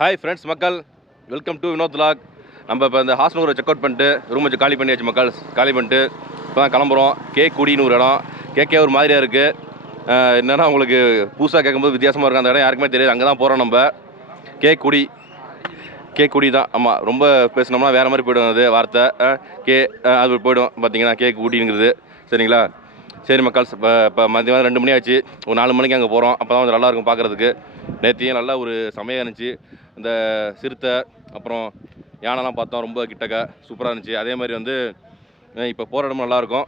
Hi friends மக்கள், welcome to Vinod vlog. நம்ம இப்போ இந்த ஹாஸ்டல் செக் அவுட் பண்ணிட்டு ரூம் வச்சு காலி பண்ணியாச்சு மக்கள். காலி பண்ணிட்டு இப்போ தான் கிளம்புறோம். குடின்னு ஒரு இடம். கேட்கவே ஒரு மாதிரியாக இருக்குது. என்னென்னா உங்களுக்கு புதுசாக கேட்கும்போது வித்தியாசமாக இருக்கும். அந்த இடம் யாருக்குமே தெரியாது. அங்கே தான் போகிறோம் நம்ம. குடி தான். ஆமாம், ரொம்ப பேசினோம்னா வேறு மாதிரி போய்டும் அது வார்த்தை. அது போய்டும் பார்த்தீங்கன்னா குடிங்கிறது. சரிங்களா? சரி மக்கள், இப்போ மதியம் 2 மணி ஆச்சு. ஒரு 4 மணிக்கு அங்கே போகிறோம். அப்போ தான் வந்து நல்லாயிருக்கும் பார்க்குறதுக்கு. நேற்றையும் நல்லா ஒரு செமையாக இருந்துச்சு. இந்த சிறுத்தை அப்புறம் யானைலாம் பார்த்தோம். ரொம்ப கிட்டக்க சூப்பராக இருந்துச்சு. அதே மாதிரி வந்து இப்போ போகிற இடமும் நல்லாயிருக்கும்.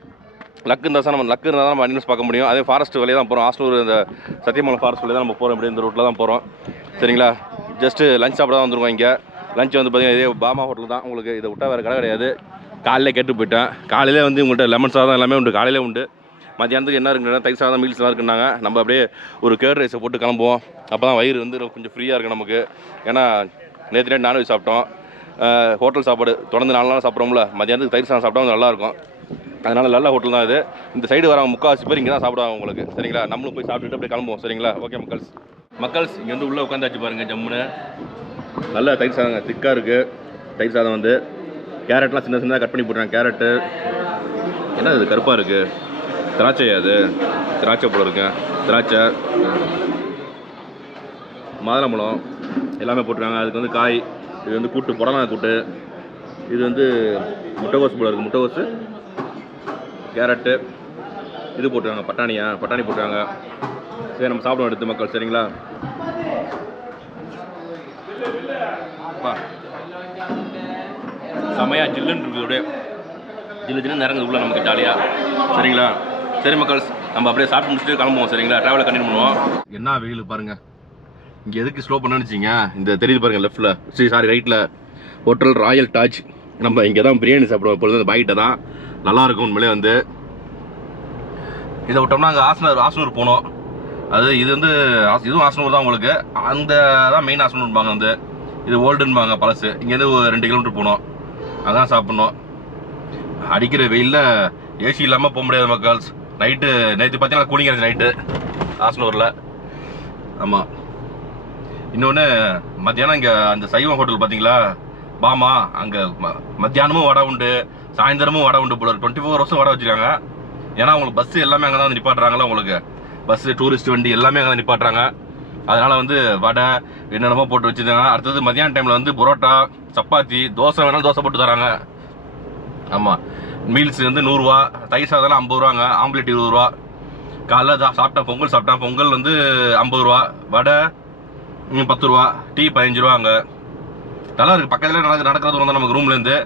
லக்கு இருந்தால் தான் நம்ம அனிமல்ஸ் பார்க்க முடியும். அதே ஃபாரஸ்ட் வழியாக தான் போகிறோம். ஹாஸ்டல் இந்த சத்தியமலை ஃபாரஸ்ட் வழியாக தான் நம்ம போகிறோம். இப்படி இந்த ரூட்டில் தான் போகிறோம். சரிங்களா? ஜஸ்ட்டு லஞ்ச் சாப்பிட தான் வந்துருக்கோம். இங்கே லஞ்ச் வந்து பார்த்திங்கன்னா இதே பாமா ஹோட்டல் தான். உங்களுக்கு இதை விட்டால் வேறு கடை கிடையாது. காலையிலே கேட்டு போயிட்டேன். காலையிலே வந்து உங்கள்கிட்ட லெமன் சாதம் எல்லாமே உண்டு. காலையிலே உண்டு. மத்தியானத்துக்கு என்ன இருக்குன்னா தயிர் சாதம் மீல்ஸ்லாம் இருக்குன்னாங்க. நம்ம அப்படியே ஒரு கேர்ட் ரைஸை போட்டு கிளம்புவோம். அப்போ தான் வயிறு வந்து கொஞ்சம் ஃப்ரீயாக இருக்குது நமக்கு. ஏன்னா நேற்று நைட் நான்வெஜ் சாப்பிட்டோம். ஹோட்டல் சாப்பாடு தொடர்ந்து 4 நாள் சாப்பிட்றோம்ல. மத்தியானத்துக்கு தயிர் சாதம் சாப்பிட்டா நல்லாயிருக்கும். அதனால் நல்ல ஹோட்டல் தான் இது. இந்த சைடு வரவங்க 3/4 பேர் இங்கே தான் சாப்பிடுவாங்க உங்களுக்கு. சரிங்களா? நம்மளும் போய் சாப்பிட்டுட்டு அப்படியே கிளம்புவோம். சரிங்களா? ஓகே மக்கள்ஸ் இங்கே வந்து உள்ளே உட்காந்தாச்சு பாருங்கள். ஜம்முன்னு நல்ல தயிர் சாதங்க திக்காக இருக்குது. தயிர் சாதம் வந்து கேரட்லாம் சின்ன சின்னதாக கட் பண்ணி போட்டுறாங்க. கேரட்டு என்ன இது கருப்பாக இருக்குது? திராட்சையா? அது திராட்சை போல இருக்கு. திராட்சை, மாதுளம்பழம் எல்லாமே போட்டுருக்காங்க. அதுக்கு வந்து காய். இது வந்து கூட்டு, புடலங்காய் கூட்டு. இது வந்து முட்டைகோஸ் போல இருக்குது. முட்டைகோஸு, கேரட்டு, இது போட்டுருக்காங்க. பட்டாணி போட்டுருக்காங்க. சரி, நம்ம சாப்பிடுவோம் எடுத்து மக்கள். சரிங்களா? செமையாக ஜில்லுன்னு இருக்குது. அப்படியே ஜில்லுன்னு இறங்குது உள்ள நமக்கு ஜாலியாக. சரிங்களா? சரி மக்கள்ஸ், நம்ம அப்படியே சாப்பிட்டு முடிச்சுட்டு கிளம்புவோம். சரிங்களா? ட்ராவலை கண்டினியூ பண்ணுவோம். என்ன வெயில் பாருங்கள். இங்கே எதுக்கு ஸ்லோ பண்ண நினச்சிங்க? இந்த தெரியுது பாருங்கள் லெஃப்ட்டில், ரைட்டில் ஹோட்டல் ராயல் டாஜ். நம்ம இங்கே தான் பிரியாணி சாப்பிடுவோம். இப்பொழுது அந்த பாய்கிட்ட தான் நல்லாயிருக்கும் உண்மையிலே. வந்து இதை விட்டோம்னா அங்கே ஆசனூர் போனோம். இது வந்து இதுவும் ஆசனூர் தான் உங்களுக்கு. அந்த தான் மெயின் ஆசனூர்பாங்க. வந்து இது ஓல்டுன்பாங்க, பழசு. இங்கேருந்து ஒரு 2 கிலோமீட்டர் போனோம். அதான் சாப்பிட்ணும். அடிக்கிற வெயிலில் ஏசி இல்லாமல் போக முடியாது மக்கள்ஸ். நைட்டு நேற்று பார்த்தீங்கன்னா கூலிங் இருந்துச்சு நைட்டு ஆசனூரில். ஆமாம். இன்னொன்று மத்தியானம் இங்கே அந்த சைவம் ஹோட்டல் பார்த்தீங்களா, பாமா, அங்கே மத்தியானமும் வடை உண்டு, சாயந்தரமும் வடை உண்டு போல. 24 ஹவர்ஸும் வடை வச்சுருக்காங்க. ஏன்னா உங்களுக்கு பஸ்ஸு எல்லாமே அங்கே தான் வந்து நிப்பாட்டுறாங்களா. உங்களுக்கு பஸ்ஸு, டூரிஸ்ட் வண்டி எல்லாமே அங்கே தான் நிப்பாட்டுறாங்க. அதனால் வந்து வடை என்னென்னமோ போட்டு வச்சுருந்தாங்க. அடுத்தது மத்தியான டைமில் வந்து புரோட்டா, சப்பாத்தி, தோசை வேணாலும் தோசை போட்டு தராங்க. ஆமாம். மீல்ஸ் வந்து 100 ரூபா, தயிர் சாதம்லாம் 50 ரூபாங்க, ஆம்லேட் 20 ரூபா. காலைல பொங்கல் சாப்பிட்டேன். பொங்கல் வந்து 50 ரூபா, வடை 10 ரூபா, டீ 15 ரூபா. அங்கே நல்லா இருக்குது. பக்கத்தில் நடக்கிற தூரம் தான் நமக்கு. ரூம்லேருந்து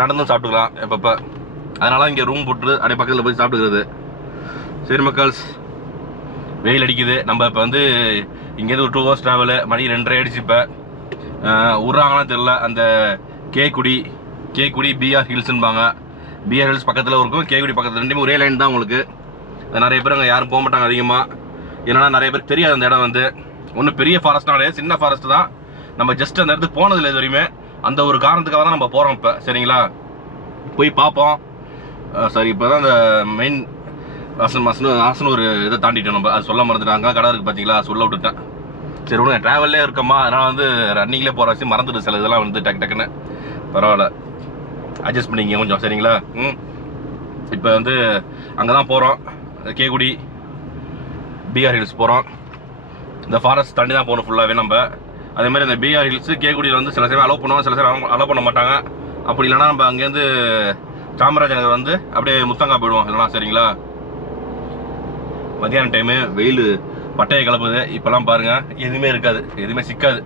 நடந்தும் சாப்பிட்டுக்கலாம் எப்பப்போ. அதனால இங்கே ரூம் போட்டு அப்படியே பக்கத்தில் போய் சாப்பிட்டுக்கிறது. சரி மக்கள்ஸ், வெயில் அடிக்குது. நம்ம இப்போ வந்து இங்கேருந்து ஒரு 2 ஹவர்ஸ் ட்ராவலு. மணி 2:30 ஆகிடுச்சு. இப்போ விட்றாங்களான்னு தெரில. அந்த கேக்குடி பிஆர் ஹில்ஸ்ன்பாங்க. பிஆர் ஹில்ஸ் பக்கத்தில் இருக்கும், கேக்குடி பக்கத்தில். ரெண்டுமே ஒரே லைன் தான் உங்களுக்கு. நிறைய பேர் அங்கே யாரும் போக மாட்டாங்க அதிகமாக. ஏன்னா நிறைய பேருக்கு தெரியாது அந்த இடம். வந்து ஒன்றும் பெரிய ஃபாரஸ்ட்னாலே சின்ன ஃபாரஸ்ட் தான். நம்ம ஜஸ்ட் அந்த இடத்துக்கு போனதில்லை இது வரையுமே. அந்த ஒரு காரணத்துக்காக தான் நம்ம போகிறோம் இப்போ. சரிங்களா? போய் பார்ப்போம். சரி, இப்போ தான் அந்த மெயின் ஆசனூர் இதை தாண்டிட்டோம் நம்ம. அது சொல்ல மறந்துட்டாங்க. கடை இருக்குது பார்த்தீங்களா, சொல்ல விட்டுட்டேன். சரி விடுங்க, ட்ராவல்லே இருக்கம்மா. அதனால் வந்து ரன்னிங்லேயே போகிற வச்சு மறந்துட்டு சில இதெல்லாம் வந்து டக்குன்னு. பரவாயில்ல, அட்ஜஸ்ட் பண்ணிங்க கொஞ்சம். சரிங்களா? இப்போ வந்து அங்கே தான் போகிறோம். கேக்குடி பிஆர் ஹில்ஸ் போகிறோம். இந்த ஃபாரஸ்ட் தாண்டி தான் போகணும் ஃபுல்லாகவே நம்ம. அதேமாதிரி இந்த பிஆர் ஹில்ஸு கேக்குடியில் வந்து சில சமயம் அலோவ் பண்ணுவோம், சில சமயம் அலோவ் பண்ண மாட்டாங்க. அப்படி இல்லைனா நம்ம அங்கேருந்து சாமராஜ நகர் வந்து அப்படியே முத்தங்கா போயிடுவோம் இல்லைனா. சரிங்களா? மத்தியான டைமு வெயில் பட்டையை கிளப்புது. இப்போல்லாம் பாருங்கள், எதுவுமே இருக்காது, எதுவுமே சிக்காது.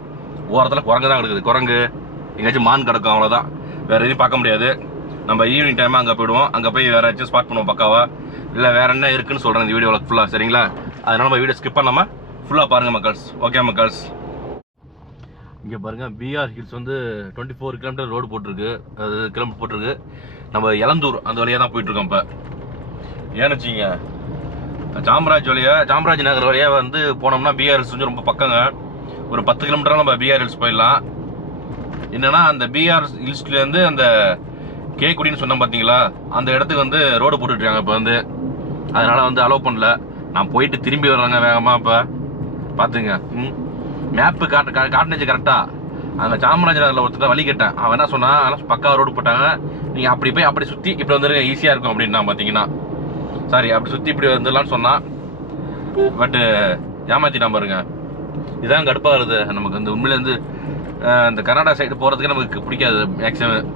ஓரத்தில் குரங்கு தான் கிடக்குது. குரங்கு எங்கேயாச்சும் மான் கிடக்கும், அவ்வளோதான். வேறு எதுவும் பார்க்க முடியாது. நம்ம ஈவினிங் டைமாக அங்கே போயிடுவோம். அங்கே போய் வேறு ஏதாச்சும் ஸ்பாட் பண்ணுவோம் பக்காவா. இல்லை வேறு என்ன இருக்குன்னு சொல்கிறேன் இந்த வீடியோவில் ஃபுல்லாக. சரிங்களா? அதனால் நம்ம வீடியோ ஸ்கிப் பண்ணாமல் ஃபுல்லாக பாருங்கள் மக்கள்ஸ். ஓகே மக்கள்ஸ், இங்கே பாருங்கள். பிஆர் ஹில்ஸ் வந்து 24 கிலோமீட்டர் ரோடு போட்டிருக்கு. அது கிலோமீட்டர் போட்டிருக்கு. நம்ம எலந்தூர் அந்த வழியாக தான் போயிட்டுருக்கோம் இப்போ. ஏன்னு வச்சிங்க, சாமராஜ் நகர் வழியாக வந்து போனோம்னா பிஆர் ஹில்ஸ் வந்து ரொம்ப பக்கங்க. ஒரு 10 கிலோமீட்டராக நம்ம பிஆர் ஹில்ஸ் போயிடலாம். என்னென்னா அந்த பிஆர் ஹில்ஸ்லேருந்து அந்த கேக்குடின்னு சொன்னோம் பார்த்தீங்களா, அந்த இடத்துக்கு வந்து ரோடு போட்டுட்ருக்காங்க இப்போ வந்து. அதனால் வந்து அலோவ் பண்ணல. நான் போயிட்டு திரும்பி வர்றேங்க வேகமாக. இப்போ பார்த்துங்க. மேப்பு காட்டுனுச்சு கரெக்டாக. அங்கே சாமராஜ நகரில் ஒருத்தர் வழி கேட்டேன். அவன் என்ன சொன்னான், பக்கா ரோடு போட்டாங்க, நீங்கள் அப்படி போய் அப்படி சுற்றி இப்படி வந்துருங்க ஈஸியாக இருக்கும் அப்படின்னா பார்த்தீங்கன்னா. சாரி, அப்படி சுற்றி இப்படி வந்துடலான்னு சொன்னான். பட்டு ஏமாத்திட்டான் பாருங்க. இதான் கடுப்பாக வருது நமக்கு. இந்த உண்மையிலேருந்து இந்த கர்நாடகா சைடு போகிறதுக்கு நமக்கு பிடிக்காது மேக்ஸிமம்.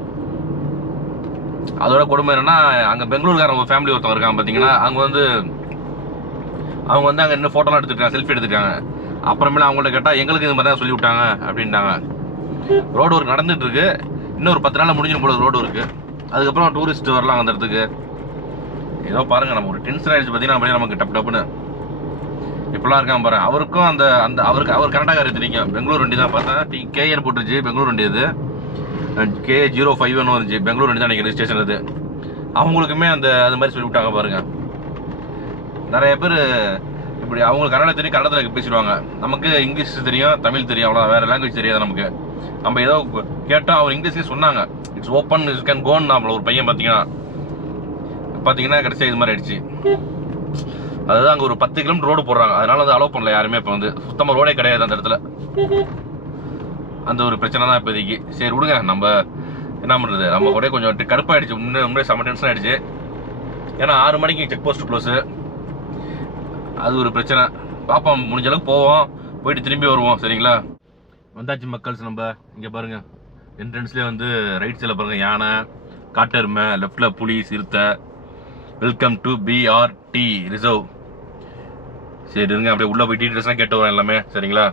அதோட கொடுமை என்னன்னா, அங்கே பெங்களூருக்காரங்க ஃபேமிலி ஒருத்தவங்க இருக்காங்க பார்த்தீங்கன்னா, அவங்க வந்து அங்கே இன்னும் ஃபோட்டோலாம் எடுத்துருக்காங்க, செல்ஃபி எடுத்துருக்காங்க. அப்புறமேல அவங்கள்ட்ட கேட்டால் எங்களுக்கு இது மாதிரி தான் சொல்லி விட்டாங்க அப்படின்ட்டாங்க. ரோடு ஒர்க் நடந்துட்டு இருக்கு, இன்னும் ஒரு 10 நாளில் முடிஞ்சிடும் போல ரோடு ஒர்க்கு. அதுக்கப்புறம் டூரிஸ்ட் வரலாம் அந்த இடத்துக்கு. ஏதோ பாருங்க, நம்ம ஒரு டென்ஷன் ஆயிடுச்சு பார்த்தீங்கன்னா அப்படியே நமக்கு டப்புன்னு இப்பெல்லாம் இருக்கான் பாரு. அவருக்கும் அவர் கர்நாடகா தெரியும், பெங்களூர் வண்டி தான் பார்த்தேன். கேஎன் போட்டுருச்சு, பெங்களூர் வண்டி அது. K05 வந்துச்சு, பெங்களூர் வண்டி தான் நினைக்கிறேன் ஸ்டேஷன் அது. அவங்களுக்குமே அது மாதிரி சொல்லி விட்டாங்க பாருங்க. நிறைய பேர் இப்படி அவங்களுக்கு கன்னடம் தெரியும், கன்னடத்தில் பேசிடுவாங்க. நமக்கு இங்கிலீஷ் தெரியும், தமிழ் தெரியும், அவ்வளோ வேறு லாங்குவேஜ் தெரியாது நமக்கு. நம்ம ஏதோ கேட்டோம், அவர் இங்கிலீஷ்லேயே சொன்னாங்க, இட்ஸ் ஓப்பன் யூ கேன் கோன்னு. நம்மள ஒரு பையன் பார்த்தீங்கன்னா கடைசியாக இது மாதிரி ஆயிடுச்சு. அதாவது அங்கே ஒரு 10 கிலோமீட்டர் ரோடு போடுறாங்க, அதனால வந்து அலோவ் பண்ணல யாருமே. இப்போ வந்து சுத்தமாக ரோடே கிடையாது அந்த இடத்துல. அந்த ஒரு பிரச்சனை தான் இப்போதைக்கு. சரி விடுங்க, நம்ம என்ன பண்ணுறது, நம்ம கூட கொஞ்சம் கடுப்பாயிடுச்சு. முன்னே செம்ம டென்ஷன் ஆகிடுச்சு. ஏன்னா 6 மணிக்கு செக் போஸ்ட் க்ளோஸு, அது ஒரு பிரச்சனை. பார்ப்போம், முடிஞ்ச அளவுக்கு போவோம், போயிட்டு திரும்பி வருவோம். சரிங்களா, வந்தாச்சு மக்கள்ஸ். நம்ம இங்கே பாருங்கள், என்ட்ரன்ஸ்லேயே வந்து ரைட் சைடில் பாருங்கள் யானை, காட்டெருமை, லெஃப்டில் புலி, சிறுத்தை. Welcome to BRT reserve. சரி இருங்க, அப்படியே உள்ளே போய் டீட்டெயில்ஸ்லாம் கேட்டு வரோம் எல்லாமே. சரிங்களா,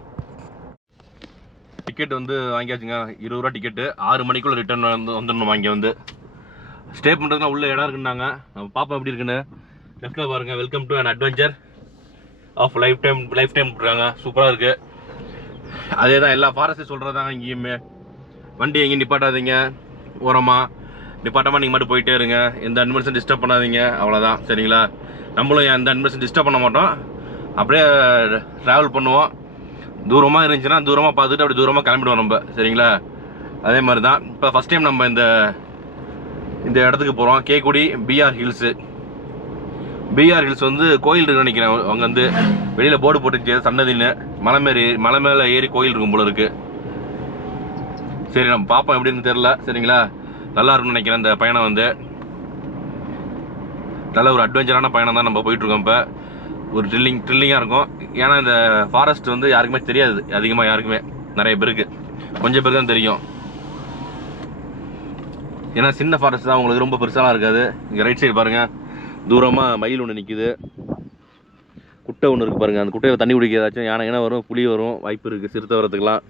டிக்கெட் வந்து வாங்கியாச்சுங்க, 20 ரூபா டிக்கெட்டு. 6 மணிக்குள்ளே ரிட்டர்ன் வந்துடணும். வாங்கி வந்து ஸ்டே பண்ணுறதுனா உள்ள இடம் இருக்குன்னாங்க. நம்ம பாப்பா எப்படி இருக்குன்னு. லெஃப்ட்டில் பாருங்கள், welcome to an adventure of life time விட்றாங்க. சூப்பராக இருக்குது. அதே தான் எல்லா ஃபாரஸ்ட்டும் சொல்கிறது தாங்க இங்கேயுமே. வண்டி எங்கேயும் நிப்பாட்டாதீங்க, ஓரமாக நிப்பாட்டாமல் நீங்கள் மட்டும் போயிட்டே இருங்க, எந்த அனிமல்ஸும் டிஸ்டர்ப் பண்ணாதீங்க, அவ்வளோதான். சரிங்களா, நம்மளும் எந்த அனிமல்ஸும் டிஸ்டர்ப் பண்ண மாட்டோம், அப்படியே ட்ராவல் பண்ணுவோம். தூரமாக இருந்துச்சுன்னா தூரமாக பார்த்துட்டு அப்படி தூரமாக கிளம்பிடுவோம் நம்ம. சரிங்களா, அதே மாதிரி தான் இப்போ ஃபஸ்ட் டைம் நம்ம இந்த இடத்துக்கு போகிறோம். கேக்குடி பிஆர் ஹில்ஸு. பிஆர் ஹில்ஸ் வந்து கோயில் இருக்குன்னு நினைக்கிறேன். அவங்க வந்து வெளியில் போர்டு போட்டுச்சு சன்னதின்னு. மலை மேலே ஏறி கோயில் இருக்கும் போல இருக்குது. சரி, நம்ம பார்ப்போம் எப்படின்னு தெரில. சரிங்களா, நல்லா இருக்கும்னு நினைக்கிறேன். இந்த பயணம் வந்து நல்ல ஒரு அட்வென்ச்சரான பயணம் தான் நம்ம போயிட்டுருக்கோம். இப்போ ஒரு ட்ரில்லிங்காக இருக்கும். ஏன்னா இந்த ஃபாரஸ்ட் வந்து யாருக்குமே தெரியாது அதிகமாக, யாருக்குமே, நிறைய பேருக்கு, கொஞ்சம் பேருக்கு தான் தெரியும். ஏன்னா சின்ன ஃபாரஸ்ட் தான், உங்களுக்கு ரொம்ப பெருசாலாம் இருக்காது. இங்கே ரைட் சைடு பாருங்கள், தூரமாக மயில் ஒன்று நிற்கிது, குட்டை ஒன்று இருக்குது பாருங்கள். அந்த குட்டையில் தண்ணி குடிக்க ஏதாச்சும் யானை வரும், புலி வரும், வாய்ப்பு இருக்குது, சிறுத்தை வரத்துக்கெலாம்.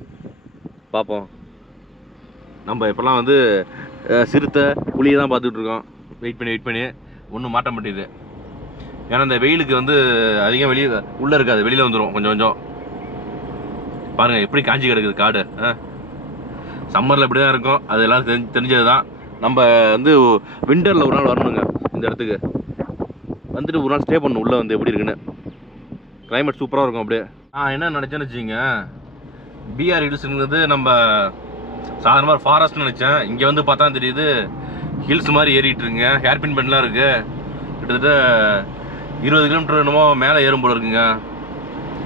பார்ப்போம். நம்ம இப்போலாம் வந்து சிறுத்தை புளியை தான் பார்த்துட்ருக்கோம். வெயிட் பண்ணி ஒன்றும் மாட்ட மாட்டேது. ஏன்னா இந்த வெயிலுக்கு வந்து அதிகம் வெளியே உள்ளே இருக்காது, வெளியில் வந்துடும் கொஞ்சம். பாருங்கள் எப்படி காஞ்சி கிடக்குது காடு. சம்மரில் இப்படி தான் இருக்கும், அது எல்லாம் தெரிஞ்சது தான். நம்ம வந்து விண்டரில் ஒரு நாள் வரணுங்க இந்த இடத்துக்கு, வந்துட்டு ஒரு நாள் ஸ்டே பண்ணணும் உள்ளே வந்து எப்படி இருக்குன்னு. கிளைமேட் சூப்பராக இருக்கும் அப்படியே. என்ன நினச்சேன்னு வச்சுங்க, பிஆர் ஹில்ஸுங்கிறது நம்ம சாதாரணமாக ஃபாரஸ்ட்னு நினச்சேன். இங்கே வந்து பார்த்தா தெரியுது ஹில்ஸ் மாதிரி ஏறிட்டு இருக்குங்க. ஹேர்பின் பெண்ட்லாம் இருக்குது. கிட்டத்தட்ட 20 கிலோமீட்டர் என்னமோ மேலே ஏறும் போல இருக்குங்க.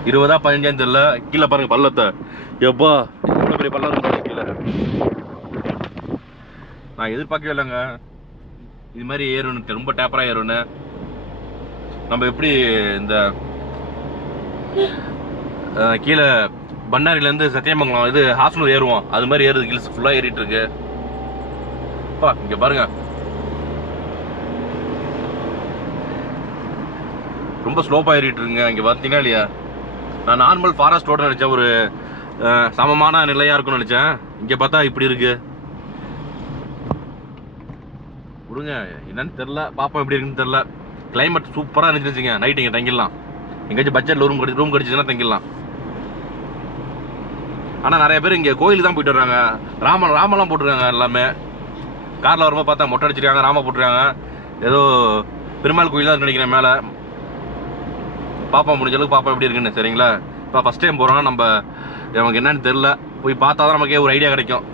20 15 தெரியல. கீழே பாருங்கள் பள்ளத்தை, எப்பா எவ்வளோ பெரிய பள்ளம் இருக்கும் கீழே. நான் எதிர்பார்க்கவே இல்லைங்க இது மாதிரி ஏறுன்னு, ரொம்ப டேப்பராக ஏறுன்னு. நம்ம எப்படி இந்த கீழே பண்ணாரிலேருந்து சத்தியமங்கலம் இது ஹாஸ்டல் ஏறுவோம், அது மாதிரி ஏறுது. ஹில்ஸ் ஃபுல்லாக ஏறிட்டு இருக்கு. அப்பா இங்கே பாருங்க, ரொம்ப ஸ்லோப்பாக ஏறிட்டு இருக்குங்க. இங்கே பார்த்தீங்கன்னா இல்லையா, நான் நார்மல் ஃபாரஸ்ட் ரோடு நினச்சேன், ஒரு சமமான நிலையாக இருக்கும்னு நினச்சேன். இங்கே பார்த்தா இப்படி இருக்கு. விடுங்க, என்னன்னு தெரில, பாப்போம் எப்படி இருக்குன்னு தெரில. கிளைமேட் சூப்பராக இருந்துச்சுங்க. நைட் இங்கே தங்கிடலாம், எங்கேயாச்சும் பட்ஜெட்டில் ரூம் கிடச்சிச்சுன்னா தங்கிடலாம். ஆனால் நிறைய பேர் இங்கே கோயிலுக்கு தான் போயிட்டு வர்றாங்க. ராமெல்லாம் போட்டுருக்காங்க எல்லாமே. காரில் வரும்போது பார்த்தா மொட்டை அடிச்சிருக்காங்க, ராம போட்டுருக்காங்க. ஏதோ பெருமாள் கோயில் தான் நினைக்கிறேன் மேலே. பார்ப்போம், முடிஞ்ச அளவுக்கு பார்ப்போம் எப்படி இருக்குன்னு. சரிங்களா, இப்போ ஃபஸ்ட் டைம் போகிறோம் நம்ம, நமக்கு என்னன்னு தெரில. போய் பார்த்தா தான் நமக்கே ஒரு ஐடியா கிடைக்கும்.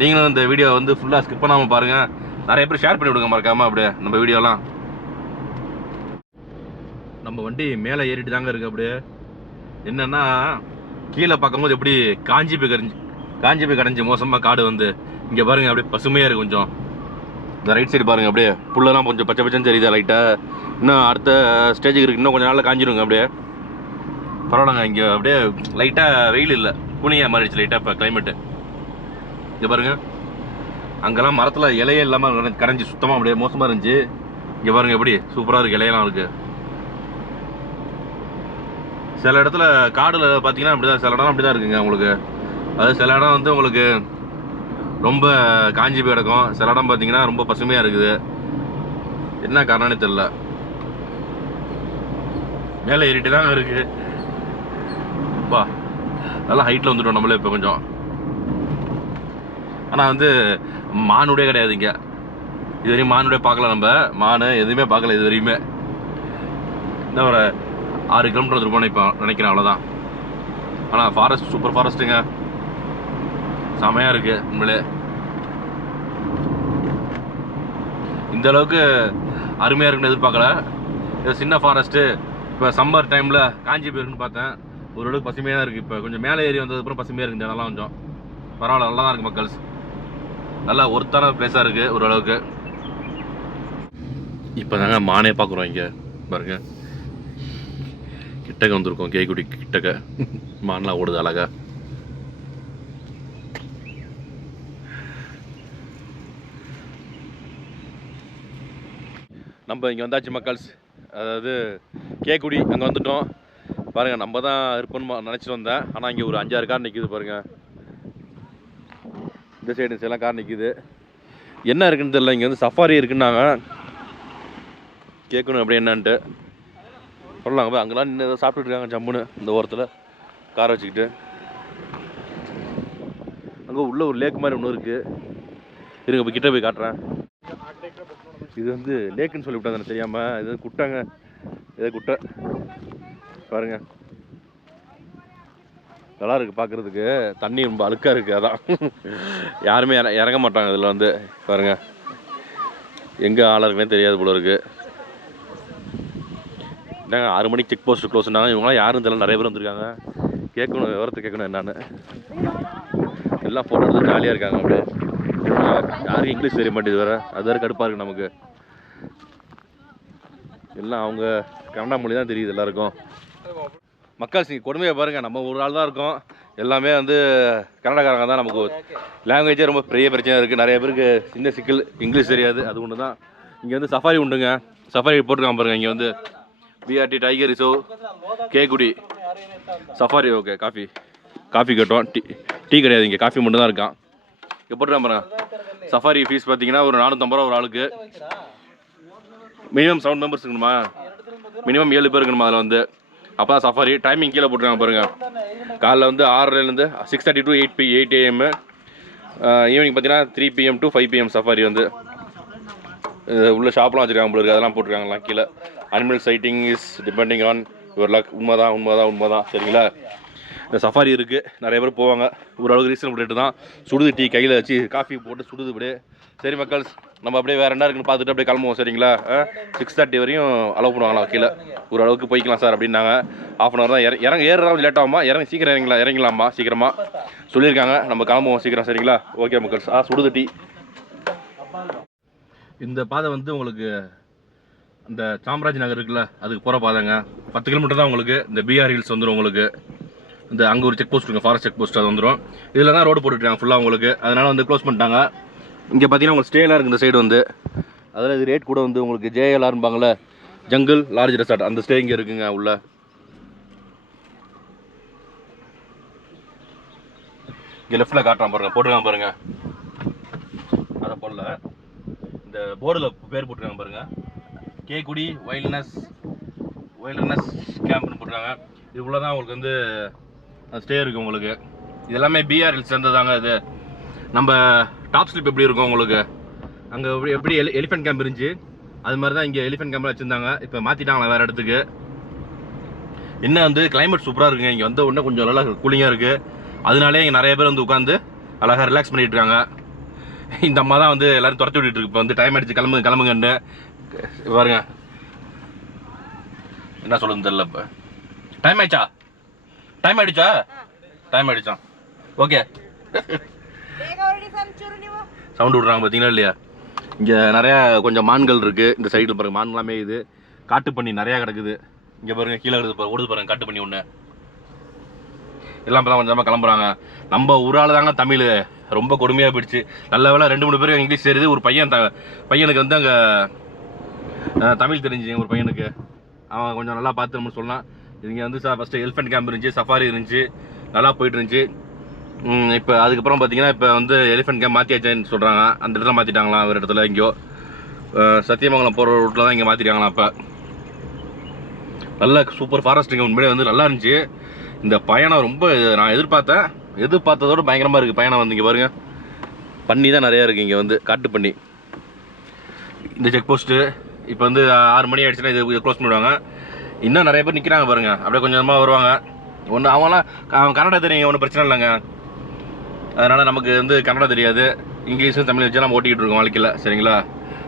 நீங்களும் இந்த வீடியோ வந்து ஃபுல்லாக ஸ்கிப் பண்ணாமல் பாருங்கள். நிறைய பேர் ஷேர் பண்ணி விடுங்க மறக்காமல் அப்படியே நம்ம வீடியோலாம். நம்ம வண்டி மேலே ஏறிட்டு தாங்க இருக்குது. அப்படியே என்னென்னா கீழே பார்க்கும்போது எப்படி காஞ்சி போய் கடைஞ்சி மோசமாக காடு வந்து இங்கே பாருங்கள் அப்படியே பசுமையாக இருக்குது கொஞ்சம். இந்த ரைட் சைடு பாருங்கள் அப்படியே புல்லெல்லாம் கொஞ்சம் பச்சை பச்சைன்னு தெரியுதா லைட்டாக. இன்னும் அடுத்த ஸ்டேஜுக்கு இருக்குது, இன்னும் கொஞ்சம் நாளில் காஞ்சிருங்க அப்படியே. பரவாயில்லங்க, இங்கே அப்படியே லைட்டாக வெயில் இல்லை, கூலிங்காக மாறிடுச்சு லைட்டாக இப்போ கிளைமேட்டு. இங்கே பாருங்கள் அங்கெல்லாம் மரத்தில் இலையே இல்லாமல் கரைஞ்சி சுத்தமாக அப்படியே மோசமாக இருந்துச்சு. இங்கே பாருங்கள் எப்படி சூப்பராக இருக்குது, இலையெல்லாம் இருக்குது. சில இடத்துல காடில் பார்த்தீங்கன்னா அப்படி தான், சில இடம் அப்படி தான் இருக்குங்க உங்களுக்கு. அது சில இடம் வந்து உங்களுக்கு ரொம்ப காஞ்சி போய் கிடக்கும், சில இடம் பார்த்தீங்கன்னா ரொம்ப பசுமையாக இருக்குது. என்ன காரணம்னு தெரியல. மேலே ஏறிட்டு தான் இருக்குது. பா நல்லா ஹைட்டில் வந்துட்டோம் நம்மளே இப்போ கொஞ்சம். ஆனால் வந்து மானுடைய கிடையாது இங்கே. இது வரையும் மானுடைய பார்க்கல, நம்ம மான் எதுவுமே பார்க்கல இது வரையுமே. இன்னும் ஒரு 6 கிலோமீட்டர் வந்துருப்போம் இப்போ நினைக்கிறேன், அவ்வளோதான். ஆனால் ஃபாரஸ்ட் சூப்பர் ஃபாரஸ்ட்டுங்க, செமையாக இருக்குது உண்மையிலே. இந்த அளவுக்கு அருமையாக இருக்குன்னு எதிர்பார்க்கல. இது சின்ன ஃபாரஸ்ட்டு. இப்போ சம்மர் டைமில் காஞ்சி போயிருக்குன்னு பார்த்தேன், ஓரளவுக்கு பசுமையாக தான் இருக்குது. இப்போ கொஞ்சம் மேலே ஏறி வந்ததுக்கப்புறம் பசுமையாக இருக்குது இந்த இடம்லாம். கொஞ்சம் பரவாயில்ல, நல்லா தான் இருக்குது மக்கள்ஸ். நல்லா ஒர்த்தான பிளேஸாக இருக்குது ஓரளவுக்கு. இப்போ தாங்க மானே பார்க்குறோம் இங்கே பாருங்க, கிட்டக்க வந்திருக்கோம். கேக்குடி கிட்டக்க மான்லாம் ஓடுது அழகா. நம்ம இங்கே வந்தாச்சு மக்கள்ஸ், அதாவது கேக்குடி அங்கே வந்துட்டோம் பாருங்கள். நம்ம தான் இருப்போம்னு நினச்சிட்டு வந்தேன், ஆனால் இங்கே ஒரு 5-6 கார் நிற்கிது பாருங்கள். இந்த சைடு எல்லாம் கார் நிற்கிது. என்ன இருக்குன்னு தெரியல. இங்கே வந்து சஃபாரி இருக்குன்னாங்க, கேட்கணும் அப்படி என்னன்ட்டு சொல்லலாங்க. போய் அங்கெல்லாம் நின்று ஏதோ சாப்பிட்டுட்டு இருக்காங்க ஜம்முன்னு இந்த ஓரத்தில் காரை வச்சுக்கிட்டு. அங்கே உள்ள ஒரு லேக் மாதிரி ஒன்று இருக்குது, இருங்க போய் கிட்ட போய் காட்டுறேன். இது வந்து லேக்குன்னு சொல்லிவிட்டாங்க எனக்கு தெரியாமல். இது குட்டைங்க, இதே குட்டை பாருங்க, நல்லா இருக்குது பார்க்குறதுக்கு. தண்ணி ரொம்ப அழுக்காக இருக்குது, அதான் யாருமே இறங்க மாட்டாங்க இதில் வந்து பாருங்க. எங்கே ஆளாக இருக்குன்னே தெரியாது போல இருக்குது. என்னங்க 6 மணிக்கு செக் போஸ்ட் க்ளோஸ்னாங்க. இவங்களாம் யாரும் தெரியல, நிறைய பேர் வந்திருக்காங்க. கேட்கணும், விவரத்தை கேட்கணும் என்னான்னு. எல்லாம் ஃபோட்டோ எடுத்து ஜாலியாக இருக்காங்க அப்படியே. யாருக்கும் இங்கிலீஷ் தெரிய மாட்டேது வேறு, அது வேறு கடுப்பாக இருக்குது நமக்கு. எல்லாம் அவங்க கன்னடா மொழி தான் தெரியுது எல்லாருக்கும். மக்கள் கொடுமையை பாருங்கள், நம்ம ஒரு ஆள் தான் இருக்கோம், எல்லாமே வந்து கன்னடக்காரங்க தான். நமக்கு லாங்குவேஜே ரொம்ப பெரிய பிரச்சனை இருக்குது. நிறைய பேருக்கு சின்ன சிக்கல், இங்கிலீஷ் தெரியாது, அது ஒன்று தான். இங்கே வந்து சஃபாரி உண்டுங்க, சஃபாரி போட்டிருக்காங்க பாருங்கள். இங்கே வந்து பிஆர்டி டைகர் ரிசர்வ் கேக்குடி சஃபாரி. ஓகே, காஃபி கேட்டோம், டீ கிடையாது இங்கே, காஃபி மட்டும் தான் இருக்கான். இங்கே போட்டுருக்கான் பாருங்கள். சஃபாரி ஃபீஸ் பார்த்தீங்கன்னா ஒரு 450 ரூபா ஒரு ஆளுக்கு. மினிமம் 7 மெம்பர்ஸ் இருக்கணுமா, மினிமம் 7 பேர் இருக்கணுமா அதில் வந்து. அப்போ தான் சஃபாரி. டைமிங் கீழே போட்டுருக்காங்க பாருங்கள். காலைல வந்து 6:00 6:30 to 8 AM. ஈவினிங் பார்த்தீங்கன்னா 3 PM to 5 PM சஃபாரி வந்து. உள்ள ஷாப்லாம் வச்சுருக்காங்க போல இருக்குது, அதெல்லாம் போட்டிருக்காங்கலாம் கீழே. Animal sighting is depending on your luck. உண்மைதான் சரிங்களா. இந்த சஃபாரி இருக்குது, நிறைய பேர் போவாங்க. ஓரளவுக்கு ரீசனபிள் ரேட்டு தான். சுடுது டீ கையில் வச்சு காஃபி போட்டு சுடுது அப்படியே. சரி மக்கள், நம்ம அப்படியே வேறு என்ன இருக்குன்னு பார்த்துட்டு அப்படியே கிளம்புவோம் சரிங்களா. 6:30 வரையும் அலோவ் பண்ணுவாங்களா கீழே, ஓரளவுக்கு போய்க்கலாம் சார் அப்படின்னாங்க. ½ தான் ஏறுறோம், லேட் ஆகுமா, சீக்கிரம் இறங்கலாமா சீக்கிரமாக சொல்லியிருக்காங்க. நம்ம கிளம்புவோம் சீக்கிரம் சரிங்களா. ஓகே மக்கள், சுடுது டீ. இந்த பாதை வந்து உங்களுக்கு இந்த சாம்ராஜ் நகர் இருக்குல்ல, அதுக்கு போகிற பாதைங்க. 10 கிலோமீட்டர் தான் உங்களுக்கு. இந்த பிஆர் ஹில்ஸ் வந்துடும் உங்களுக்கு. இந்த அங்கே ஒரு செக் போஸ்ட் இருக்குது, ஃபாரஸ்ட் செக் போஸ்ட், அது வந்துடும். இதில் தான் ரோடு போட்டுருக்காங்க ஃபுல்லாக உங்களுக்கு, அதனால் வந்து க்ளோஸ் பண்ணிட்டாங்க. இங்கே பார்த்தீங்கன்னா உங்களுக்கு ஸ்டேலாம் இருக்குது இந்த சைடு வந்து. அதில் இது ரேட் கூட வந்து உங்களுக்கு JLRம்பாங்களே, ஜங்கிள் லார்ஜ் ரெசார்ட், அந்த ஸ்டே இங்கே இருக்குங்க உள்ள. இங்கே லெஃப்ட்டில் காட்டுறான் பாருங்கள், போட்டுருக்கான் பாருங்கள். அதை போடல, இந்த போர்டில் பேர் போட்டுருக்காங்க பாருங்கள், கேக்குடி வைல்ட்னஸ் கேம்ப்னு போட்டுருக்காங்க. இதுக்குள்ளே தான் உங்களுக்கு வந்து ஸ்டே இருக்குது உங்களுக்கு. இது எல்லாமே பிஆர் ஹில்ஸ் சேர்ந்ததாங்க. இது நம்ம டாப் ஸ்லிப் எப்படி இருக்கும் உங்களுக்கு, அங்கே எப்படி எலிஃபென்ட் கேம்ப் இருந்துச்சு, அது மாதிரி தான் இங்கே எலிஃபென்ட் கேம்ப்லாம் வச்சுருந்தாங்க. இப்போ மாற்றிட்டாங்களா வேறு இடத்துக்கு. என்ன வந்து கிளைமேட் சூப்பராக இருக்குங்க. இங்கே வந்த உடனே கொஞ்சம் நல்லா கூலிங்காக இருக்குது. அதனாலே இங்கே நிறைய பேர் வந்து உட்காந்து அழகாக ரிலாக்ஸ் பண்ணிட்டு இருக்காங்க. இந்த அம்மா தான் வந்து எல்லோரும் துரத்தி விட்டுட்டு இருக்கு. இப்போ வந்து டைம் ஆகிடுச்சு, கிளம்புங்கன்னு பாருங்க. என்ன சொல்லுன்னு தெரியல. இப்போ டைம் ஆயிடுச்சா டைம் ஆகிடுச்சான். ஓகே சவுண்டு விட்றாங்க பார்த்தீங்களா இல்லையா? இங்கே நிறையா கொஞ்சம் மான்கள் இருக்குது. இந்த சைடில் பாருங்கள் மான்களாமே இது காட்டு பண்ணி நிறையா கிடக்குது. இங்கே பாருங்கள் கீழே ஓடுது பாருங்கள் காட்டு பண்ணி ஒன்று. எல்லாம் இப்போ தான் கொஞ்சமாக கிளம்புறாங்க. நம்ம ஊரால் தாங்க தமிழ் ரொம்ப கொடுமையாக போயிடுச்சு. நல்ல வேலை 2-3 பேருக்கு இங்கிலீஷ் தெரியுது. ஒரு பையனுக்கு வந்து அங்கே தமிழ் தெரிஞ்சு ஒரு பையனுக்கு அவன் கொஞ்சம் நல்லா பார்த்து நம்ம சொல்லலாம். இங்கே வந்து ஃபஸ்ட்டு எலிஃபென்ட் கேம்ப் இருந்துச்சு, சஃபாரி இருந்துச்சு, நல்லா போயிட்டு இருந்துச்சு. இப்போ அதுக்கப்புறம் பார்த்தீங்கன்னா இப்போ வந்து எலிஃபென்ட் கேம்ப் மாற்றியாச்சுன்னு சொல்கிறாங்க. அந்த இடத்துல மாற்றிட்டாங்களாம். ஒரு இடத்துல எங்கேயோ சத்தியமங்கலம் போகிற ரூட்டில் தான் இங்கே மாற்றிட்டாங்களாம். இப்போ நல்ல சூப்பர் ஃபாரஸ்ட் இங்கே உண்மையிலே வந்து நல்லா இருந்துச்சு. இந்த பயணம் ரொம்ப நான் எதிர்பார்த்ததோடு பயங்கரமாக இருக்குது பயணம். வந்து இங்கே பாருங்கள் பண்ணி தான் நிறையா இருக்குது. இங்கே வந்து காட்டு பண்ணி. இந்த செக் போஸ்ட்டு இப்போ வந்து 6 மணி ஆகிடுச்சுன்னா இது க்ளோஸ் பண்ணிவிடுவாங்க. இன்னும் நிறைய பேர் நிற்கிறாங்க பாருங்கள். அப்படியே கொஞ்சமாக வருவாங்க. அவன் கன்னடா தெரியுங்க, ஒன்றும் பிரச்சனை இல்லைங்க. அதனால் நமக்கு வந்து கன்னடா தெரியாது, இங்கிலீஷும் தமிழ் வச்சு நம்ம ஓட்டிக்கிட்டு இருக்கோம் வாழ்க்கையில். சரிங்களா?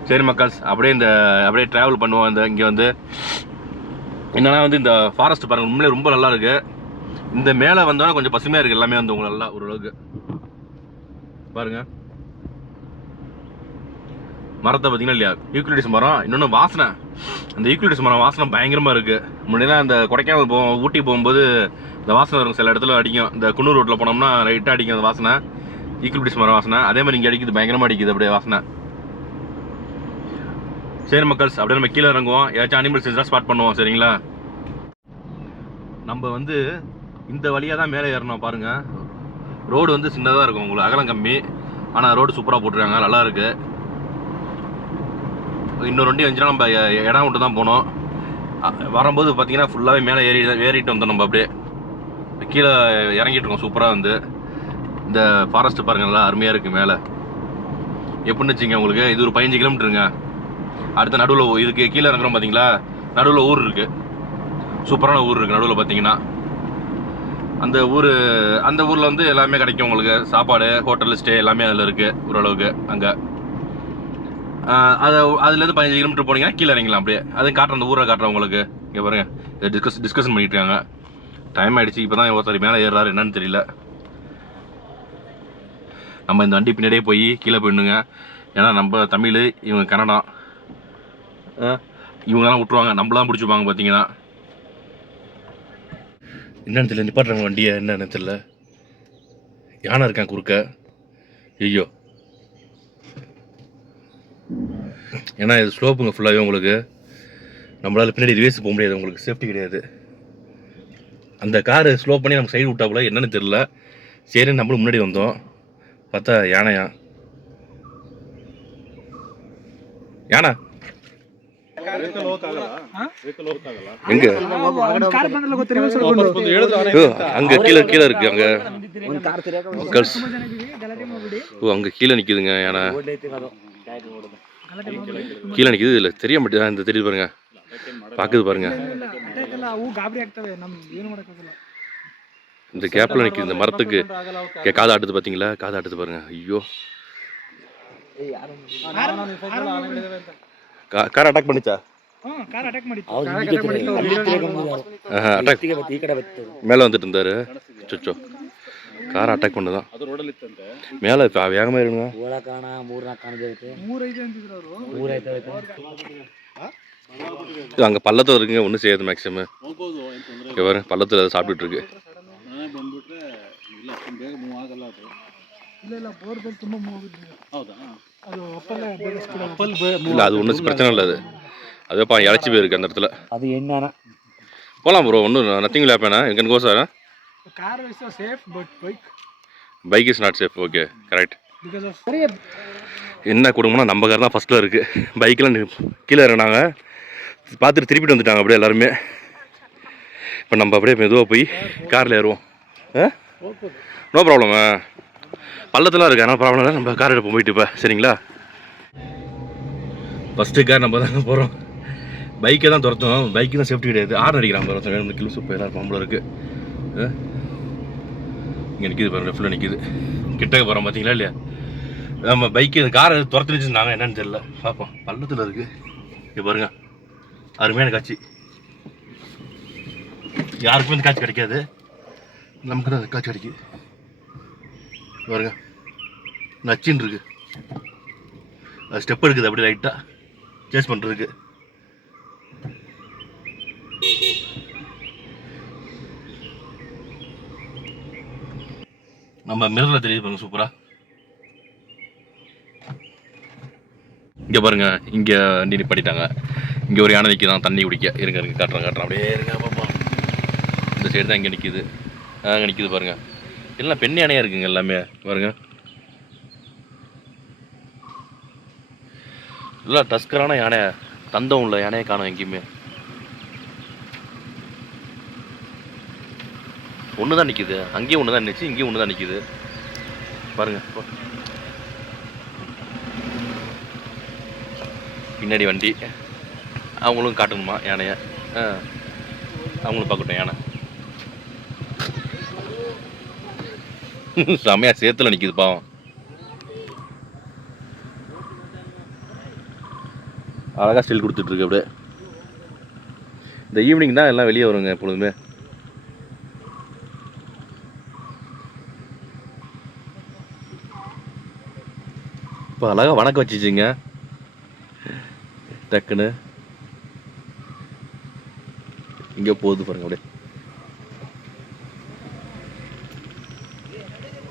சரி மக்கள்ஸ், அப்படியே ட்ராவல் பண்ணுவோம். இங்கே வந்து என்னன்னா வந்து இந்த ஃபாரஸ்ட் பாருங்கள் உண்மையிலே ரொம்ப நல்லா இருக்குது. இந்த மேலே வந்தோன்னா கொஞ்சம் பசுமையாக இருக்குது எல்லாமே வந்து உங்களுக்கு நல்லா ஓரளவுக்கு பாருங்கள். மரத்தை பார்த்தீங்கன்னா இல்லையா யூக்கலிப்டஸ் மரம். இன்னொன்று வாசனை, அந்த யூக்கலிப்டஸ் மரம் வாசனை பயங்கரமாக இருக்குது. முன்னாடிலாம் இந்த கொடைக்கானல் ஊட்டி போகும்போது இந்த வாசனை இருக்கும். சில இடத்துல அடிக்கும். இந்த குன்னூர் ரோட்டில் போனோம்னா ரைட்டாக அடிக்கும் அந்த வாசனை, யூக்கலிப்டஸ் மரம் வாசனை. அதே மாதிரி இங்கே அடிக்குது, பயங்கரமாக அடிக்குது அப்படியே வாசனை. சரி மக்கள்ஸ், அப்படியே நம்ம கீழே இறங்குவோம். ஏதாச்சும் அனிமல்ஸ் இருந்தால் ஸ்பாட் பண்ணுவோம். சரிங்களா? நம்ம வந்து இந்த வழியாக தான் மேலே ஏறணும். பாருங்கள் ரோடு வந்து சின்னதாக இருக்கும், உங்களுக்கு அகலம் கம்மி, ஆனால் ரோடு சூப்பராக போட்டுருக்காங்க, நல்லா இருக்குது. இன்னொரு வண்டி வந்துச்சுன்னா நம்ம இடம் விட்டு தான் போனோம். வரும்போது பார்த்தீங்கன்னா ஃபுல்லாகவே மேலே ஏறிட்டு வந்தோம். நம்ம அப்படியே கீழே இறங்கிட்டு இருக்கோம். சூப்பராக வந்து இந்த ஃபாரஸ்ட்டு பாருங்கள், நல்லா அருமையாக இருக்குது. மேலே எப்படின்னு வச்சுங்க உங்களுக்கு, இது ஒரு 15 கிலோமீட்டருங்க. அடுத்த நடுவில் இதுக்கு கீழே இறங்குறோம் பார்த்தீங்களா, நடுவில் ஊர் இருக்குது, சூப்பரான ஊர் இருக்குது நடுவில் பார்த்தீங்கன்னா. அந்த ஊரில் வந்து எல்லாமே கிடைக்கும் உங்களுக்கு, சாப்பாடு, ஹோட்டல் ஸ்டே எல்லாமே அதில் இருக்குது ஓரளவுக்கு. அங்கே அதுலேருந்து 15 கிலோமீட்டர் போனீங்கன்னா கீழே இறங்கலாம். அப்படியே அது காட்டுற அந்த ஊரை காட்டுறேன் உங்களுக்கு. இங்கே பாருங்கள் டிஸ்கஷன் பண்ணிட்டு இருக்காங்க. டைம் ஆகிடுச்சு. இப்போ தான் ஒருத்தர் மேலே ஏறுறாரு, என்னன்னு தெரியல. நம்ம இந்த வண்டி பின்னாடியே போய் கீழே போயிடணுங்க. ஏன்னா நம்ம தமிழ், இவங்க கன்னடா, இவங்கெல்லாம் விட்டுருவாங்க, நம்மளாம் பிடிச்சிப்பாங்க. பார்த்தீங்கன்னா என்னன்னு தெரியல, நிப்பாட்டுறாங்க வண்டியை, என்னன்னு தெரியல. யானை இருக்கான் குறுக்க. ஐயோ, ஏன்னா இது ஸ்லோப்புங்க ஃபுல்லாகவே உங்களுக்கு. நம்மளால் பின்னாடி ரிவேஸ் போக முடியாது, உங்களுக்கு சேஃப்டி கிடையாது. அந்த காரு ஸ்லோ பண்ணி நம்ம சைடு விட்டா போல, என்னன்னு தெரியல. சரி நம்மளும் முன்னாடி வந்தோம், பார்த்தா யானையா. யானை எங்க? அங்க கீழே இருக்கு. அங்க அங்க கீழே நிக்குதுங்க யானை. கீழே நிக்குது, இல்ல தெரிய மாட்டேங்குது. இந்த தெரியுது பாருங்க, பாக்குது பாருங்க. இந்த கேப்ல நிக்குது, இந்த மரத்துக்கு காது ஆட்டுது பாத்தீங்களா, காது ஆட்டுது பாருங்க. ஐயோ, கார் அட்டாக் பண்ணிச்சா? மேல வந்துட்டு இருந்தாரு. சொச்சோ, கார் அட்டாக் பண்ணுதான் மேல. வேகமா இருங்க. அங்க பள்ளத்துல இருக்குங்க, ஒன்றும் செய்யாது மேக்ஸிமம். பாருங்க பள்ளத்துல அதை சாப்பிட்டுட்டு இருக்கு. இல்லை அது ஒன்றும் பிரச்சனை இல்லை. அது அதுவே இழைச்சி போயிருக்கு அந்த இடத்துல. அது என்ன போகலாம் ப்ரோ, ஒன்றும் nothing will happen. You can go sir. Car is safe but bike is not safe. Okay correct. என்ன கொடுங்கனா நம்ம கார் தான் ஃபஸ்ட்டில் இருக்குது. பைக்கெலாம் கீழே இறங்கினாங்க, பார்த்துட்டு திருப்பிட்டு வந்துட்டாங்க அப்படியே எல்லாருமே. இப்போ நம்ம அப்படியே மெதுவாக போய் காரில் ஏறுவோம். நோ ப்ராப்ளம், பள்ளத்தெலாம் இருக்குது, அதனால் ப்ராப்ளம் இல்லை. நம்ம கார் எடுப்போம் போயிட்டு இப்போ. சரிங்களா? ஃபஸ்ட்டு கார் நம்ம தாங்க போகிறோம். பைக்கை தான் துரத்தோம், பைக்கு தான் சேஃப்டி கிடையாது. ஆறு அடிக்கிறான் துரத்தோம். 2 கிலோ சூப்பர் எல்லாரும் பம்பளம் இருக்குது. இங்கே நிற்கிது பாருங்கள், ஃபுல்லாக நிற்கிது. கிட்டக்க போகிறோம் பார்த்தீங்களா இல்லையா? நம்ம பைக்கு காரை துரத்துனுச்சு நாங்கள், என்னன்னு தெரியல. பார்ப்போம். பள்ளத்தில் இருக்குது. இங்கே பாருங்க, அருமையான காட்சி. யாருக்குமே இந்த காட்சி கிடைக்காது. நமக்கு தான் காய்ச்சி அடிக்குது பாருங்க, நச்சின்னு இருக்கு. அது ஸ்டெப் எடுக்குது அப்படியே லைட்டாக சேஸ் பண்ணுறதுக்கு. நம்ம மிரரில் தெரியுது பாருங்க சூப்பராக. இங்கே பாருங்க, இங்கே வண்டி நிப்பாட்டிட்டாங்க. இங்கே ஒரு யானை நிற்கிதான் தண்ணி குடிக்க. இருங்க காட்டுறேன் அப்படியே இருங்க பாப்பா. இந்த சைடு தான் இங்கே நிற்கிது. அங்கே நிற்கிது பாருங்க. எல்லாம் பெண் யானையாக இருக்குங்க எல்லாமே பாருங்க. இல்லை டஸ்கரான யானை, தந்தம் உள்ள யானையை காணும் எங்கேயுமே. ஒன்று தான் நிற்கிது, அங்கேயும் ஒன்று தான் நிற்கிச்சு, இங்கேயும் ஒன்று தான் நிற்கிது பாருங்க. பின்னாடி வண்டி, அவங்களும் காட்டணுமா யானையை? அவங்களும் பார்க்கட்டும் யானை. செமையா சேத்துல நிற்கிது பாவம். அழகாக ஸ்டில் கொடுத்துட்ருக்கு அப்படியே. இந்த ஈவினிங் தான் எல்லாம் வெளியே வருங்க எப்பொழுதுமே. இப்போ அழகாக வணக்கம் வச்சுச்சிங்க டக்குன்னு. இங்கே போகுது பாருங்க அப்படியே,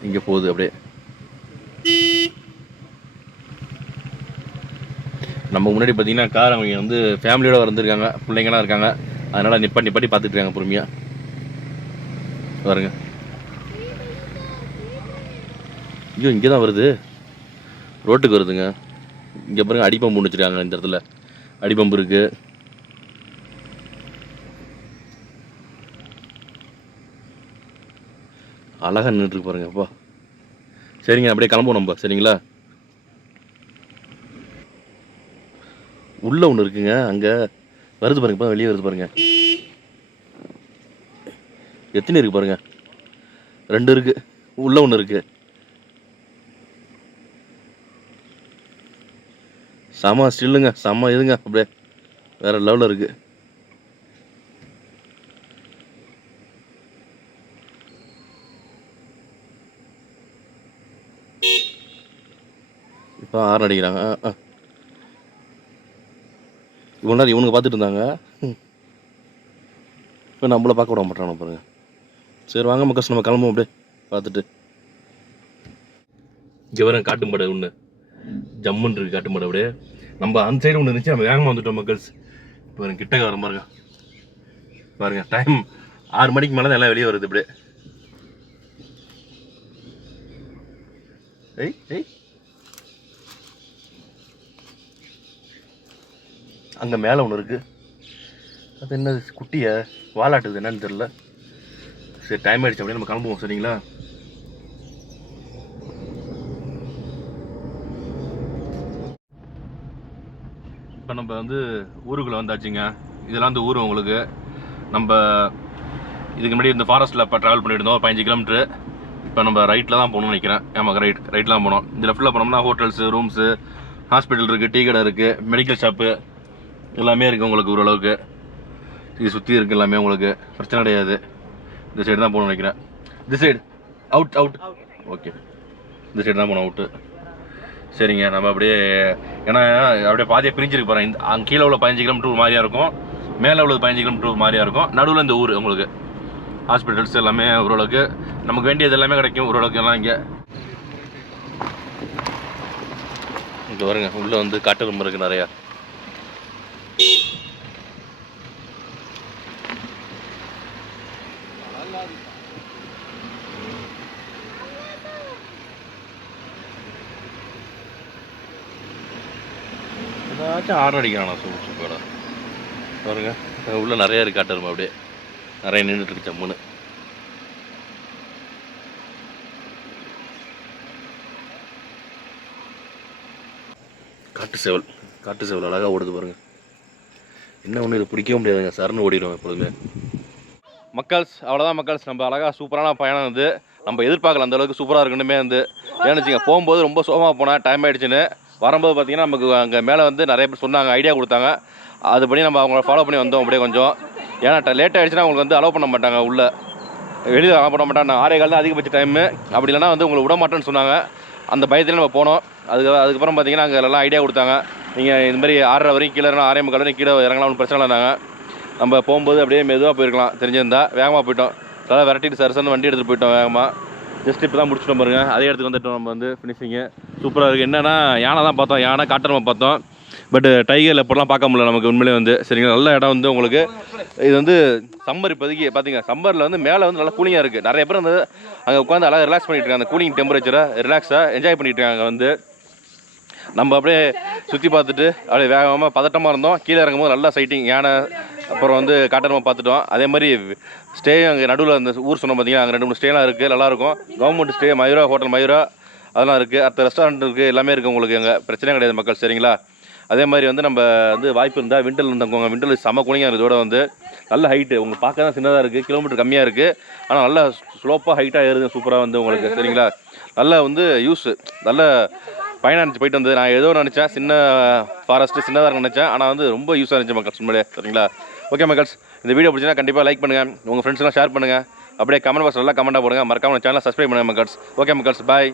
இங்கே போகுது அப்படியே. நம்ம முன்னாடி பார்த்தீங்கன்னா கார் அவங்க வந்து ஃபேமிலியோடு வந்துருக்காங்க, பிள்ளைங்களாம் இருக்காங்க. அதனால் நிப்பாட்டி பார்த்துட்டு இருக்காங்க பொறுமையாக பாருங்க. ஐயோ இங்கே தான் வருது, ரோட்டுக்கு வருதுங்க. இங்கே பாருங்க, அடிப்பம்பு வச்சுருக்காங்க. இந்த இடத்துல அடிப்பம்பு இருக்குது. அழகாக நின்றுட்டுருக்கு பாருங்க அப்பா. சரிங்க, அப்படியே கிளம்புவோம் நம்ம. சரிங்களா, உள்ளே ஒன்று இருக்குங்க, அங்கே வருது பாருங்க. இப்போ வெளியே வருது பாருங்க. எத்தனை இருக்குது பாருங்க, 2 இருக்குது. உள்ளே ஒன்று இருக்குது. செம ஸ்டில்லுங்க, செம இதுங்க அப்படியே வேறு லெவலில் இருக்குது. இப்போ ஆறு அடிக்கிறாங்க. இவ்வளோ நேரம் இவனுக்கு பார்த்துட்டு இருந்தாங்க, இப்போ நம்மளை பார்க்க விட மாட்டாங்க பாருங்க. சரி வாங்க மக்கள், நம்ம கிளம்புவோம் அப்படியே பார்த்துட்டு. இங்கே வர காட்டுமாடு ஒன்று ஜம்முன்னு இருக்குது. காட்டுமாடு அப்படியே நம்ம அந்த சைடு ஒன்று இருந்துச்சு, நம்ம வேகமாக வந்துட்டோம் மக்கள்ஸ். இப்போ கிட்டக்க வர பாருங்க. பாருங்க டைம் 6 மணிக்கு மேலே தான் எல்லாம் வெளியே வருது அப்படியே. அங்கே மேலே ஒன்று இருக்குது. அது என்ன குட்டியை வாலாட்டுது என்னன்னு தெரியல. சரி டைம் ஆகிடுச்சு அப்படியே நம்ம கிளம்புவோம். சரிங்களா, இப்போ நம்ம வந்து ஊருக்குள்ளே வந்தாச்சுங்க. இதெல்லாம் இந்த ஊர் உங்களுக்கு. நம்ம இதுக்கு முன்னாடி இந்த ஃபாரஸ்ட்டில் இப்போ ட்ராவல் பண்ணிட்டு இருந்தோம் 15 கிலோமீட்ரு. இப்போ நம்ம ரைட்டில் தான் போகணும்னு நினைக்கிறேன். ஆமாம், ரைட்டில் தான் போனோம். இந்த லெஃப்ட்டில் போனோம்னா ஹோட்டல்ஸு, ரூம்ஸு, ஹாஸ்பிட்டல் இருக்குது, டீ கடை இருக்குது, மெடிக்கல் ஷாப்பு எல்லாமே இருக்குது உங்களுக்கு ஓரளவுக்கு. இது சுற்றி இருக்குது எல்லாமே உங்களுக்கு, பிரச்சனை கிடையாது. இந்த சைடு தான் போகணும்னு நினைக்கிறேன். இந்த சைடு அவுட் ஓகே, இந்த சைடு தான் போகணும் அவுட்டு. சரிங்க, நம்ம அப்படியே ஏன்னா அப்படியே பாதியாக பிரிஞ்சிருக்கு பாருங்க. இந்த அங்கே கீழே உள்ள 15 கிலோமீட்டர் ஒரு மாதிரியாக இருக்கும், மேலே உள்ளது 15 கிலோமீட்டர் ஒரு மாதிரியாக இருக்கும். நடுவில் இந்த ஊர் உங்களுக்கு ஹாஸ்பிட்டல்ஸ் எல்லாமே ஓரளவுக்கு நமக்கு வேண்டியது எல்லாமே கிடைக்கும் ஓரளவுக்கு எல்லாம். இங்கே வருங்க, உள்ளே வந்து காட்டு ரொம்ப இருக்குது நிறையா. ஏதாச்சும் ஆர்டர் அடிக்கிறானா சூப்பராக பாருங்க. உள்ளே நிறையா இருக்குது காட்டுருமா அப்படியே, நிறைய நின்றுட்டுருக்கு ஜம்முன்னு. காட்டு சேவல் அழகாக ஓடுது பாருங்க. என்ன ஒன்று இது பிடிக்கவே முடியாதுங்க, சரன்னு ஓடிடும் எப்பொழுதுமே. மக்கள்ஸ் அவ்வளோதான் மக்கள்ஸ், நம்ம அழகாக சூப்பரான பயணம் வந்து நம்ம எதிர்பார்க்கல அந்தளவுக்கு சூப்பராக இருக்கணுமே வந்து. ஏன்னுச்சிங்க, போகும்போது ரொம்ப சோகமாக போனால் டைம் ஆகிடுச்சின்னு. வரும்போது பார்த்திங்கன்னா நமக்கு அங்கே மேலே வந்து நிறைய பேர் சொன்னாங்க, ஐடியா கொடுத்தாங்க. அதுபடி நம்ம அவங்கள ஃபாலோ பண்ணி வந்தோம் அப்படியே கொஞ்சம். ஏன்னா லேட் ஆகிடுச்சுன்னா அவங்களுக்கு வந்து அலோவ் பண்ண மாட்டாங்க உள்ளே. வெளியில் பண்ண மாட்டேன், 6:15 தான் அதிகபட்ச டைமு. அப்படி இல்லைனா வந்து உங்களை விட மாட்டேன்னு சொன்னாங்க. அந்த பயத்தில் நம்ம போனோம். அதுக்கப்புறம் பார்த்தீங்கன்னா அங்கே எல்லாம் ஐடியா கொடுத்தாங்க. நீங்கள் இந்த மாதிரி 6:30 வரைக்கும் கீழே இறங்கலாம், 6:45 வரைக்கும் கீழே இறங்கலாம், ஒன்றும் பிரச்சனை இல்லைனாங்க. நம்ம போகும்போது அப்படியே மெதுவாக போயிருக்கலாம், தெரிஞ்சிருந்தா. வேகமாக போயிட்டோம், அதாவது விரட்டிட்டு சரசன்னு வண்டி எடுத்துகிட்டு போயிட்டோம் வேகமாக. ஜஸ்ட் இப்போ தான் முடிச்சுட்டோம் பாருங்க. அதே இடத்துக்கு வந்துட்டோம் நம்ம வந்து ஃபினிஷிங்கு. சூப்பராக இருக்குது. என்னென்னா யானை தான் பார்த்தோம், யானை காட்டெருமை பார்த்தோம். பட் டைகர் எப்படிலாம் பார்க்க முடியல நமக்கு உண்மையிலே வந்து. சரிங்களா, நல்ல இடம் வந்து உங்களுக்கு. இது வந்து சம்மர் இப்போதைக்கு பார்த்தீங்க. சம்மரில் வந்து மேலே வந்து நல்லா கூலிங்காக இருக்குது. நிறைய பேர் வந்து அங்கே உட்காந்து அழகாக ரிலாக்ஸ் பண்ணிட்டு இருக்காங்க. அந்த கூலிங் டெம்பரேச்சரை ரிலாக்ஸாக என்ஜாய் பண்ணிட்டு இருக்காங்க வந்து. நம்ம அப்படியே சுற்றி பார்த்துட்டு அப்படியே வேகமாக பதட்டமாக இருந்தோம். கீழே இறங்கும்போது நல்லா சைட்டிங், யானை அப்புறம் வந்து காட்டெருமை பார்த்துட்டோம். அதே மாதிரி ஸ்டே அங்கே நடுவில் அந்த ஊர் சொன்னோம் பார்த்தீங்கன்னா, அங்கே 2-3 ஸ்டேலாம் இருக்குது, நல்லாயிருக்கும். Government stay Mayura hotel Mayura அதெல்லாம் இருக்குது. அடுத்த ரெஸ்டாரண்ட் இருக்குது, எல்லாமே இருக்குது உங்களுக்கு. எங்கே பிரச்சனை கிடையாது மக்கள். சரிங்களா, அதே மாதிரி வந்து நம்ம வந்து வாய்ப்பு இருந்தால் விண்டரில் இருந்தவங்க, விண்டரில் செம்ம கூலிங்காக இதோட வந்து நல்ல ஹைட்டு. உங்களுக்கு பார்க்க தான் சின்னதாக இருக்குது, கிலோமீட்டர் கம்மியாக இருக்குது, ஆனால் நல்லா ஸ்லோப்பாக ஹைட்டாக ஏறுது சூப்பராக வந்து உங்களுக்கு. சரிங்களா, நல்லா வந்து யூஸு, நல்ல பயணம் இருந்துச்சு போயிட்டு வந்து. நான் ஏதோ நினச்சேன் சின்ன ஃபாரஸ்ட்டு சின்னதாக நினச்சேன், ஆனால் வந்து ரொம்ப யூஸாக இருந்துச்சு மக்கள் உண்மையிலே. சரிங்களா, ஓகே மக்கள்ஸ், இந்த வீடியோ பிடிச்சினா கண்டிப்பாக லைக் பண்ணுங்கள், உங்கள் ஃப்ரெண்ட்ஸ்லாம் ஷேர் பண்ணுங்கள், அப்படியே கமெண்ட் பாக்ஸ் நல்லா கமெண்ட்டாக போடுங்க. மறக்காம சேனலை சப்ஸ்கிரைப் பண்ணுங்கள் மக்கள்ஸ். ஓகே மக்கள்ஸ், பாய்.